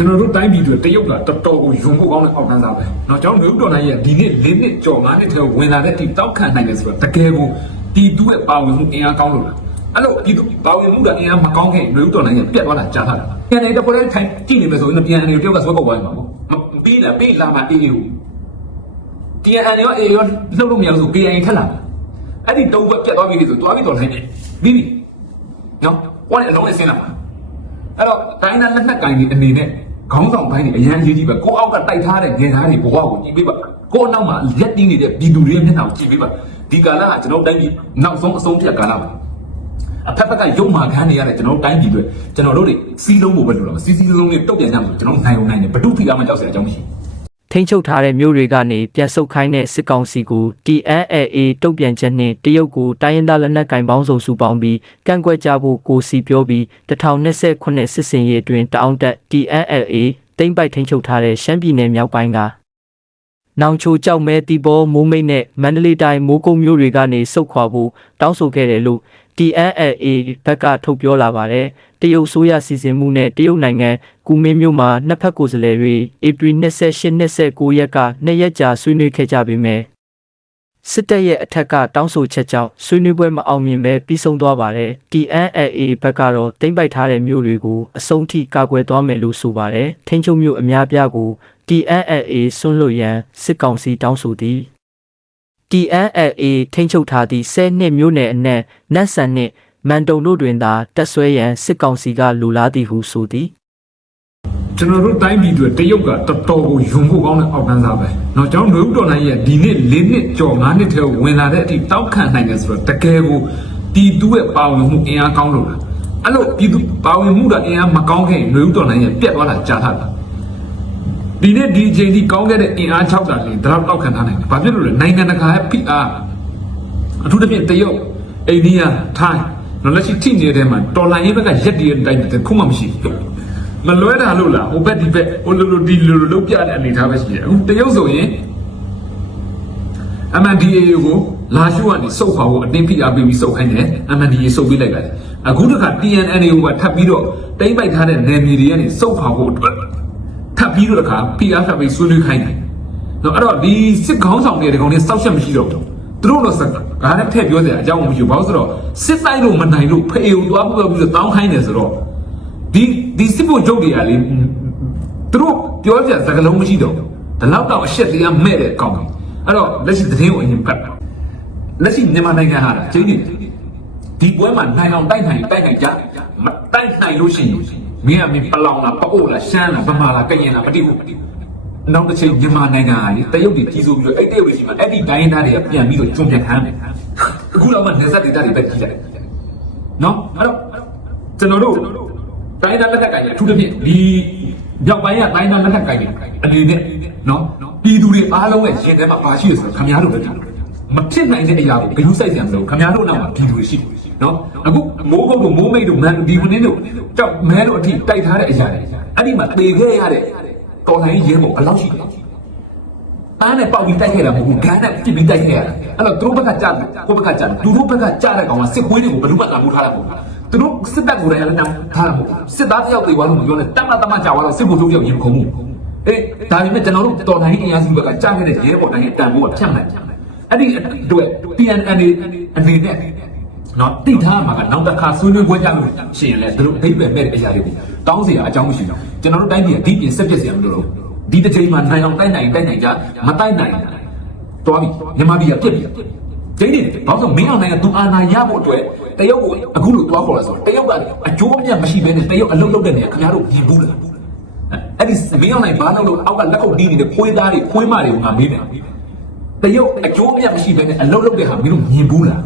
ကျွန်တော်တို့တိုင်းပြည်တွေတရုတ်ကတော်တော်ကိုယုံဖို့ကောင်းတဲ့အောက်တန်းစားပဲ။နော်ကျွန်တော်မျိုးတော်နိုင်ရဲ့ဒီနေ့၄နှစ်ကျော်၅နှစ်ထဲဝင်လာတဲ့ဒီတောက်ခံနိုင်တယ်ဆိုတော့တကယ်ကိုတီတူရဲ့ပါဝင်မှုအင်အားကောင်းလို့လား။အဲ့လိုဒီပါဝင်မှုကအင်အားမကောင်းခင်မျိုးတော်နိုင်ရဲ့ပြတ်သွားတာကြားလာတာ။ပြန်နေတော့ပေါ်တဲ့ထိုင်ကြည့်နေမယ်ဆိုရင်ပြန်နေတရုတ်ကဆွဲကောက်ပိုင်းမှာပေါ့။မပြီးလားပြီးလားမအေးဘူး။ TNN ရော A ရောလှုပ်လို့မရဘူးဆို KIA ထက်လာ။အဲ့ဒီတုံးဘက်ပြတ်သွားပြီဆိုသွားပြီးတော်နိုင်တယ်။ပြီးပြီ။နော်။ဟိုကအလုံးအစင်းလာမှာ။အဲ့တော့ဒိုင်းနာလက်မှတ်ကိုင်းဒီအနေနဲ့ ခေါင်းဆောင်ပိုင်းတွေအရန်ရေးကြည့်ပါကိုအောက်ကတိုက်ထားတဲ့ငယ်သားတွေဘဝကိုကြည့်ပေးပါကိုအနောက်မှာရက်တီးနေတဲ့ပြည်သူတွေရဲ့မျက်နှာကိုကြည့်ပေးပါဒီကာလကကျွန်တော်တို့တိုင်းပြည်နောက်ဆုံးအဆုံးဖြတ်ကာလပါအဖက်ဖက်ကရုံမာခံနေရတဲ့ကျွန်တော်တို့တိုင်းပြည်တွေကျွန်တော်တို့တွေစီးလုံးဖို့ပဲလို့တော့စီးစီးလုံးလေးတုတ်ပြန်ကြမှာကျွန်တော်နိုင်အောင်နိုင်တယ်ဘဒုဖိအားမှကြောက်စရာအကြောင်းမရှိဘူး ထိန်းချုပ်ထားတဲ့မြို့တွေကနေပြန်ဆုတ်ခိုင်းတဲ့စစ်ကောင်စီကို TNLA တုံ့ပြန်ချက်နဲ့တရုတ်ကိုတိုင်းရင်းသားလက်နက်ကင်ပေါင်းစုံစုပေါင်းပြီးကန့်ကွက်ကြဖို့ကိုစီပြောပြီး2029စစ်စင်ရေးအတွင်းတအောင်တက် TNLA တိမ့်ပိုက်ထိန်းချုပ်ထားတဲ့ရှမ်းပြည်နယ်မြောက်ပိုင်းကနောင်ချိုကြောက်မဲတီဘောမိုးမိတ်နဲ့မန္တလေးတိုင်းမိုးကုတ်မြို့တွေကနေစုတ်ခွာဖို့တောင်းဆိုခဲ့တယ်လို့ TNLA ဘက်ကထုတ်ပြောလာပါတယ်တရုတ်ဆိုရစီစဉ်မှုနဲ့တရုတ်နိုင်ငံကူမင်းမြို့မှာနှစ်ဖက်ကိုယ်စားလှယ်တွေဧပြီ28-29ရက်ကနှစ်ရက်ကြာဆွေးနွေးခဲ့ကြပေမယ့်စစ်တပ်ရဲ့အထက်ကတောင်းဆိုချက်ကြောင့်ဆွေးနွေးပွဲမအောင်မြင်ပဲပြီးဆုံးသွားပါတယ်။ TNLA ဘက်ကတော့တိမ့်ပိုက်ထားတဲ့မြို့တွေကိုအဆုံးထိကာကွယ်သွားမယ်လို့ဆိုပါတယ်။ထိန်းချုပ်မြို့အများပြားကို TNLA ဆွန့်လွတ်ရန်စစ်ကောင်စီတောင်းဆိုသည် TNLA ထိန်းချုပ်ထားသည့်ဆယ်နှစ်မျိုးနယ်အနက်နတ်ဆန်နှင့်မန်တုံတို့တွင်သာတက်ဆွဲရန်စစ်ကောင်စီကလိုလားသည်ဟုဆိုသည်ကျွန်တော်တို့တိုင်းပြည်တွေတရုတ်ကတော်တော်ကိုယုံဖို့ကောင်းတဲ့အောက်တန်းစားပဲ။နော်ကျွန်တော်ຫນွေဥတော်နိုင်ရဲ့ဒီနှစ်၄နှစ်ကျော်၅နှစ်ထဲဝင်လာတဲ့အထိတောက်ခံနိုင်တယ်ဆိုတော့တကယ်ကိုပြည်သူရဲ့ပါဝင်မှုအင်အားကောင်းလို့လား။အဲ့လိုပြည်သူပါဝင်မှုကအင်အားမကောင်းခင်ຫນွေဥတော်နိုင်ရဲ့ပြက်သွားတာကြားထားတာ။ ဒီနေ့ဒီအချိန်ဒီကောင်းခဲ့တဲ့အင်အား၆တာလေးဒါတော့တောက်ခံထားနိုင်တယ်ဘာဖြစ်လို့လဲနိုင်ငံတကာရဲ့ဖိအားအထူးသဖြင့်တရုတ်အိန္ဒိယထိုင်းနော်လက်ရှိထိနေတဲ့မှာတော်လိုင်းရေးဘက်ကရက်တည်းတဲ့အတိုင်းတစ်ခုမှမရှိဘူးမလွဲတာလို့လားဟိုဘက်ဒီဘက်ဟိုလိုလိုဒီလိုလိုလုံးပြတဲ့အနေထားပဲရှိတယ်အခုတရုတ်ဆိုရင် MNDAA ကိုလာရှုကနေစုပ်ခွာဖို့အတင်းဖိအားပေးပြီးစုပ်ခိုင်းတယ် MNDAA စုပ်ပေးလိုက်တယ်အခုတခါ TNNA ကိုပါထပ်ပြီးတော့တိမ့်ပိုက်ထားတဲ့နယ်မြေတွေကနေစုပ်ခွာဖို့အတွက်ထ ပ်ပြီးတော့တခါဖိအားထပ်ပြီးဆွေးနွေးခိုင်းတယ်နော်အဲ့တော့ဒီစစ်ခေါင်းဆောင်တွေဒီကောင်တွေစောက်ချက်မရှိတော့ဘူးသူတို့တော့စကားနဲ့ထည့်ပြောစရာအကြောင်းမရှိဘူးဘာလို့ဆိုတော့စစ်တိုက်လို့မနိုင်လို့ဖေကိုသွားပြီးတော့ပြီးတော့တောင်းခိုင်းတယ်ဆိုတော့ဒီဒီစစ်ဖို့ချုပ်တွေကလေသူတို့ပြောကြစကားလုံးမရှိတော့ဘူးဒီလောက်တော့အရှက်တရားမဲ့တဲ့ကောင်းတယ်အဲ့တော့လက်ရှိသတင်းကိုအရင်ဖတ်ပါလက်ရှိမြန်မာနိုင်ငံဟာကျင်းနေတယ်ဒီပွဲမှာနိုင်အောင်တိုက်နိုင်တိုက်နိုင်ကြမတိုက်နိုင်လို့ရှိရင် မင်းကမင်းပလောင်လားပအိုးလားရှမ်းလားဗမာလားကရင်လားမတိဘူးနောက်တစ်ချိန်မြန်မာနိုင်ငံဟာလေတရုတ်တွေကြီးစိုးပြီးတော့အဲ့တရုတ်တွေရှိမှအဲ့ဒီတိုင်းသားတွေကပြန်ပြီးတော့ကျွံပြန်ခံတယ်အခုတော့မှနေဆက်ဒေတာတွေပဲကြီးတယ်နော်အဲ့တော့ကျွန်တော်တို့တိုင်းသားလက်ထက်ကင်ရအထူးသဖြင့်ဒီမြောက်ပိုင်းကတိုင်းသားလက်ထက်ကင်ရအနေနဲ့နော်ပြည်သူတွေအားလုံးရဲ့ရင်ထဲမှာပါရှိရဆိုတော့ခင်ဗျားတို့ပဲကြည့်မဖြစ်နိုင်တဲ့အရာကိုဂရုစိုက်စရာမလိုခင်ဗျားတို့နောက်မှာပြည်သူတွေရှိတယ် နော်အခုမိုးကုတ်တို့မိုးမိတ်တို့မန်ဒီဝင်းတို့ကြောက်မဲတို့အထိတိုက်ထားတဲ့အရာတွေအဲ့ဒီမှာပေခဲ့ရတဲ့တော်လိုင်းရဲဘော်ဘယ်လောက်ရှိလဲအားနဲ့ပေါက်ပြီးတိုက်ခဲ့တာမဟုတ်ဘူးဂန်းနဲ့ပြစ်ပြီးတိုက်ခဲ့ရတာအဲ့တော့သူတို့ဘက်ကကြားတယ်ကိုယ့်ဘက်ကကြားတယ်သူတို့ဘက်ကကြားတဲ့ကောင်ကစစ်ပွဲတွေကိုဘယ်သူမှလာမှုထားတာမဟုတ်ဘူးသူတို့စစ်တပ်ကိုယ်တိုင်လည်းတောင်းထားတာမဟုတ်ဘူးစစ်သားတယောက်တေသွားလို့မပြောနဲ့တတ်မှတ်တတ်မှတ်ကြာသွားတော့စစ်ဘုံချုပ်ရောက်ရင်မခုံဘူးအေးဒါပေမဲ့ကျွန်တော်တို့တော်နိုင်အင်အားစုဘက်ကကြားခဲ့တဲ့ရဲဘော်တိုင်းရဲ့တန်ဖိုးကဖြတ်မှန်အဲ့ဒီအတွက် PNN အနေနဲ့ နော်တိတ်ထားမှာကနောက်တစ်ခါဆွေးနွေးပွဲကြလို့ရှင်လဲတို့အိပ်ပဲမဲ့တဲ့အရာတွေကိုတောင်းစီရအကြောင်းမရှိတော့ကျွန်တော်တို့တိုင်းပြည်အဓိပြင်ဆက်ပြစ်စီရမလို့တော့ဒီတစ်ချိန်မှာနိုင်အောင်တိုက်နိုင်တိုက်နိုင်ကြမတိုက်နိုင်တော်ပြီမြန်မာပြည်ကပြစ်ပြီဒိတ်နေဘာလို့မင်းအောင်နိုင်ငံသူအာဏာရဖို့အတွက်တရုတ်ကိုအခုလိုတွားခေါ်လာဆိုတော့တရုတ်ကအကျိုးအမြတ်မရှိဘဲနဲ့တရုတ်အလုပ်လုပ်တဲ့နေရာခင်ဗျားတို့မြင်ဘူးလားအဲ့ဒီမင်းအောင်နိုင်ဘာလို့လို့အောက်ကလက်ခုပ်တီးနေတဲ့ခွေးသားတွေခွေးမတွေကိုငါမေးတယ်တရုတ်အကျိုးအမြတ်မရှိဘဲနဲ့အလုပ်လုပ်တဲ့ဟာမင်းတို့မြင်ဘူးလား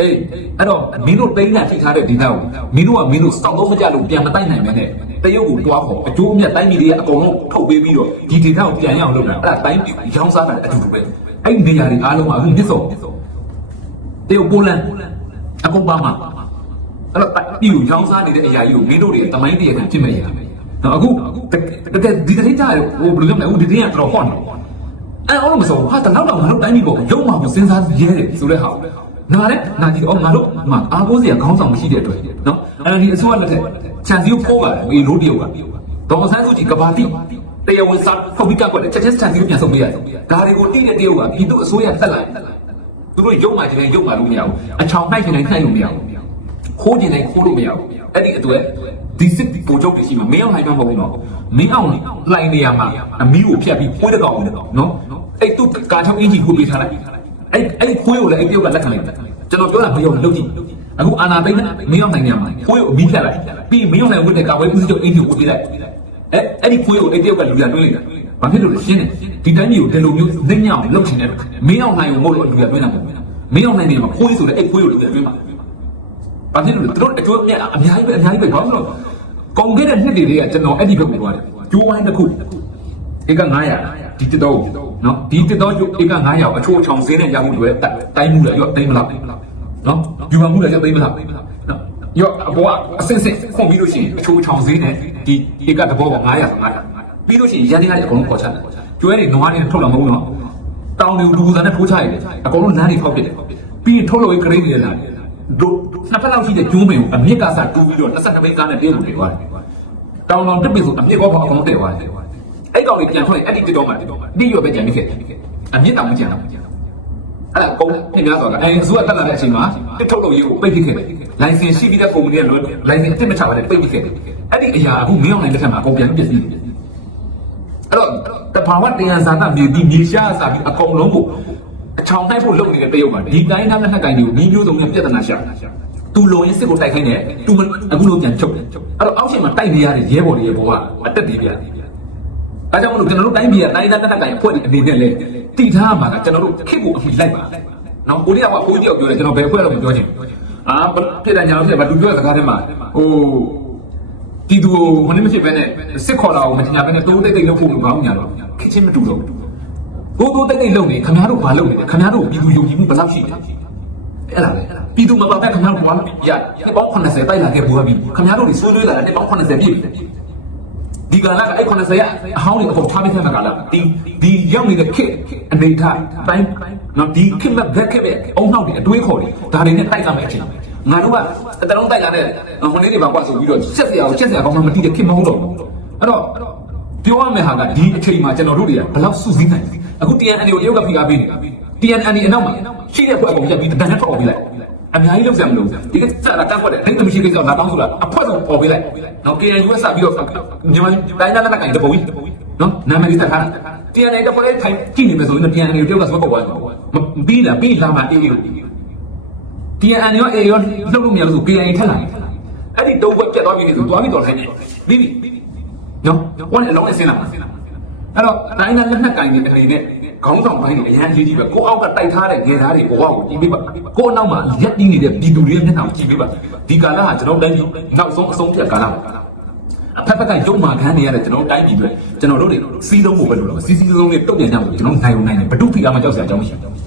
အေးအဲ့တော့မင်းတို့တိန်းတာထိထားတဲ့ဒေတာကိုမင်းတို့ကမင်းတို့စောက်တော့မကြလို့ပြန်မတိုက်နိုင်မဲနဲ့တရုတ်ကိုတွားခေါ်အကျိုးအမြတ်တိုင်းပြည်တွေကအကုန်လုံးထုတ်ပေးပြီးတော့ဒီဒေတာကိုပြန်ရအောင်လုပ်တာအဲ့ဒါတိုင်းပြည်ရောင်းစားတာအတူတူပဲအဲ့ဒီနေရာတွေအားလုံးကအခုမြစ်စော်တရုတ်ပိုလန်အကုန်ပါမှာအဲ့တော့ပြည်ကိုရောင်းစားနေတဲ့အရာကြီးကိုမင်းတို့တွေတမိုင်းတရခံဖြစ်မဲ့ရနော်အခုတကယ်ဒီတဲ့ကြားဟိုဘယ်လိုပြောမလဲအခုဒီတဲ့ကတော့ဟောနေအဲ့အောင်မဆိုဟာတလောက်တော့ငါတို့တိုင်းပြည်ပေါ်ရုံမှာကိုစဉ်းစားရဲတယ်ဆိုတဲ့ဟာ နားလဲနာကြည့်အောင်ငါတို့မှာအားကိုးစရာခေါင်းဆောင်မရှိတဲ့အတွက်နော်အဲ့ဒီအစိုးရလက်ထက်ခြံစည်းကိုဖိုးပါတယ်အေးလို့တရုတ်ကဒေါ်ဆန်းစုကြည်ကဘာတိတရားဝင်စာဖောက်ပြီးကကွက်တယ်ချက်ချင်းစတန်စီကိုပြန်ဆုံးပေးရတယ်ဒါတွေကိုတိတဲ့တရုတ်ကပြည်သူအစိုးရတက်လိုက်သူတို့ရုပ်မှချင်းရုပ်မှလို့မရဘူးအချောင်နှိုက်ချင်တိုင်းနှိုက်လို့မရဘူးခိုးချင်တိုင်းခိုးလို့မရဘူးအဲ့ဒီအတွက်ဒီစစ်ပူချုပ်တွေရှိမှာမင်းအောင်နိုင်မှမဟုတ်ဘူးနော်မင်းအောင်လှိုင်နေရမှာအမီးကိုဖြတ်ပြီးပွေးတဲ့ကောင်နော်အဲ့သူကာချောင်းအင်ကြီးကိုပေးထားလိုက် အဲ့အဲ့ခွေးကိုလည်းအဲ့တရုတ်ကလက်ခံလိုက်ကျွန်တော်ပြောတာမယုံလို့ကြည့်အခုအာနာသိမ့်မင်းအောင်နိုင်နေမှာခွေးကိုအမီးဖြတ်လိုက်ပြီးမင်းအောင်နိုင်ဝတ်တဲ့ကာဝဲဦးစီးချုပ်အင်ကြီးကိုပေးလိုက်အဲအဲ့ဒီခွေးကိုအဲ့တရုတ်ကလူရတွင်းလိုက်တာဘာဖြစ်လို့လဲရှင်းတယ်ဒီတိုင်းမျိုးဒီလိုမျိုးနှိမ့်ညောင်လုပ်ချင်တယ်မင်းအောင်နိုင်ကိုမဟုတ်လို့လူရတွင်းတာမဟုတ်မင်းအောင်နိုင်နေမှာခွေးဆိုတဲ့အဲ့ခွေးကိုလူရတွင်းမှာဘာဖြစ်လို့လဲသူတို့အကျိုးအမြတ်အများကြီးပဲအများကြီးပဲဘာလို့လဲကုန်ခဲ့တဲ့နှစ်တွေကကျွန်တော်အဲ့ဒီဘက်ကိုသွားတယ်ကျိုးဝိုင်းတစ်ခုဧက900 ဒီတတော်နော်ဒီတတော်ကျိုးဧက900အချိုးအချောင်စင်းနဲ့ရမှုတွေတိုင်းမှုလည်းရောတိုင်းမလားနော်ယူပါမှုလည်းရောတိုင်းမလားနော်ရောအပေါ်ကအစင်စင်ဖွင့်ပြီးလို့ရှိရင်အချိုးအချောင်စင်းနဲ့ဒီဧကတဘောက900 900ပြီးလို့ရှိရင်ရန်တွေကလည်းအကုန်လုံးပေါ်ချတယ်ကျွဲတွေနွားတွေထုတ်လာမဟုတ်နော်တောင်တွေလူသားနဲ့ထိုးချရတယ်အကုန်လုံးလမ်းတွေထောက်ပစ်တယ်ပြီးရင်ထုတ်လို့ရေးကလေးတွေလာတို့နှစ်ဖက်လောက်ရှိတဲ့ကျိုးမင်ကိုအမြင့်ကစားတူးပြီးတော့22မိန်းကားနဲ့တင်းကိုတွေသွားတယ်တောင်တောင်တက်ပြီဆိုအမြင့်ကောပေါ့အကုန်လုံးတည်သွားတယ် အဲ့ကောင်တွေပြန်ထွက်ရင်အဲ့ဒီတစ်တော့မှဒီရွယ်ပဲကြံနေခဲ့အမြင့်တောင်မကြံတော့အဲ့ဒါကုန်းပြင်များဆိုတာအဲအစိုးရတက်လာတဲ့အချိန်မှာတစ်ထုတ်လို့ရေးကိုပိတ်ပစ်ခဲ့တယ်လိုင်စင်ရှိပြီးတဲ့ကုမ္ပဏီကလွယ်လိုင်စင်အစ်မချပါနဲ့ပိတ်ပစ်ခဲ့တယ်အဲ့ဒီအရာအခုမင်းအောင်နိုင်လက်ထက်မှာအကုန်ပြန်ပြည့်စည်တယ်အဲ့တော့တဘာဝတရားဇာတမြေဒီမြေရှားစာပြီးအကုန်လုံးကိုအချောင်နှိုက်ဖို့လုပ်နေတဲ့တရုတ်ကဒီတိုင်းသားလက်နက်ကိုင်တွေကိုဒီမျိုးစုံနဲ့ပြဿနာရှာသူလုံရင်စစ်ကိုတိုက်ခိုင်းတယ်သူအခုလိုပြန်ချုပ်တယ်အဲ့တော့အောက်ရှင်မှာတိုက်နေရတဲ့ရဲဘော်တွေရဲ့ဘဝအတက်တွေပြန် အဲကြောင့်မလို့ကျွန်တော်တို့တိုင်းပြည်ကတိုင်းသားလက်နက်ကိုင်အဖွဲ့တွေအနေနဲ့လေတည်ထားမှာကကျွန်တော်တို့ခစ်ကိုအမိလိုက်ပါနော်ကိုရီးယားကကိုရီးယားပြောတယ်ကျွန်တော်ဘယ်အဖွဲ့တော့မပြောချင်အာဖြစ်တယ်ညာလို့ဖြစ်ဘာသူပြောတဲ့စကားထဲမှာဟိုတီတူဟိုနေ့မဖြစ်ပဲနဲ့စစ်ခေါ်လာအောင်မတင်ညာပဲနဲ့တိုးတိတ်တိတ်လုပ်ဖို့ဘာမှမညာတော့ခစ်ချင်းမတူတော့ဘူးတိုးတိုးတိတ်တိတ်လုပ်နေခင်ဗျားတို့ဘာလုပ်နေလဲခင်ဗျားတို့ပြည်သူယုံကြည်မှုဘယ်လောက်ရှိလဲအဲ့ဒါလေပြည်သူမတော်တဲ့ခင်ဗျားတို့ဘာလို့ပြရဒီပေါင်း80တိုက်လာခဲ့ဘူးဟာပြီခင်ဗျားတို့တွေဆွေးနွေးလာတဲ့ပေါင်း80ပြည့်ပြီ ဒီကလာကအဲ့80ရအဟောင်းတွေအကုန်ထားပြီးတဲ့ကလာဒီဒီရောက်နေတဲ့ခစ်အနေထားတိုင်းနော်ဒီခစ်မဲ့ဘက်ခစ်မဲ့အုံနောက်တွေအတွေးခေါ်တွေဒါတွေနဲ့တိုက်ကြမယ်အချိန်ငါတို့ကတလုံးတိုက်လာတဲ့ဟိုနေ့တွေပါကွာဆိုပြီးတော့ချက်စရာကိုချက်စရာကောင်းမှမသိတဲ့ခစ်မဟုတ်တော့အဲ့တော့ပြောရမယ့်ဟာကဒီအချိန်မှာကျွန်တော်တို့တွေကဘယ်လောက်စုစည်းနိုင်လဲအခု TNN ကိုရုပ်ကဖိအားပေးနေ TNN အနောက်မှာရှိတဲ့ဘက်အကုန်ပြပြီးတန်နဲ့ထောက်ပြီးလိုက် အများကြီးလောက်စရာမလိုဘူးဒီကစတာတန်းခွက်တယ်အဲ့ဒါမရှိကိစ္စတော့ငါတောင်းဆိုတာအဖွဲ့ဆုံးပေါ်ပေးလိုက်နော် KNU ကစပြီးတော့မြန်မာတိုင်းသားလက်ကိုင်တပုံကြီးနော်နာမည်တက်ထားတာ TNN တပွဲထိုင်ကြည့်နေမယ်ဆိုရင် TNN ကိုတယောက်ကစပေါ့သွားတယ်မပြီးလားပြီးလာမှအေးလို့ TNN ရောအေးရောလှုပ်လို့မရလို့ဆို KNN ထက်လာတယ်အဲ့ဒီတော့ဘက်ပြတ်သွားပြီဆိုသွားပြီးတော့ထိုင်နေပြီးပြီနော်ဟိုလည်းအလုံးနဲ့ဆင်းလာ အဲ့တော့တိုင်းသားလက်နက်ကင်တဲ့အနေနဲ့ခေါင်းဆောင်ပိုင်းတွေအရန်ကြီးကြီးပဲကိုအောက်ကတိုက်ထားတဲ့ငယ်သားတွေကိုဘဝကိုကြည့်ပေးပါကိုအနောက်မှာရက်တီးနေတဲ့ပြည်သူတွေရဲ့မျက်နှာကိုကြည့်ပေးပါဒီကာလဟာကျွန်တော်တိုင်းပြည်နောက်ဆုံးအဆုံးဖြတ်ကာလပါအဖက်ဖက်ကရုံမာခန်းနေရတဲ့ကျွန်တော်တိုင်းပြည်တွေကျွန်တော်တို့တွေစီးလုံးဖို့ပဲလို့လားစီးစီးလုံးနဲ့တုတ်ပြန်ကြဖို့ကျွန်တော်နိုင်ုံနိုင်တယ်ဘဒုဖိအားမကြောက်စရာအကြောင်းမရှိဘူး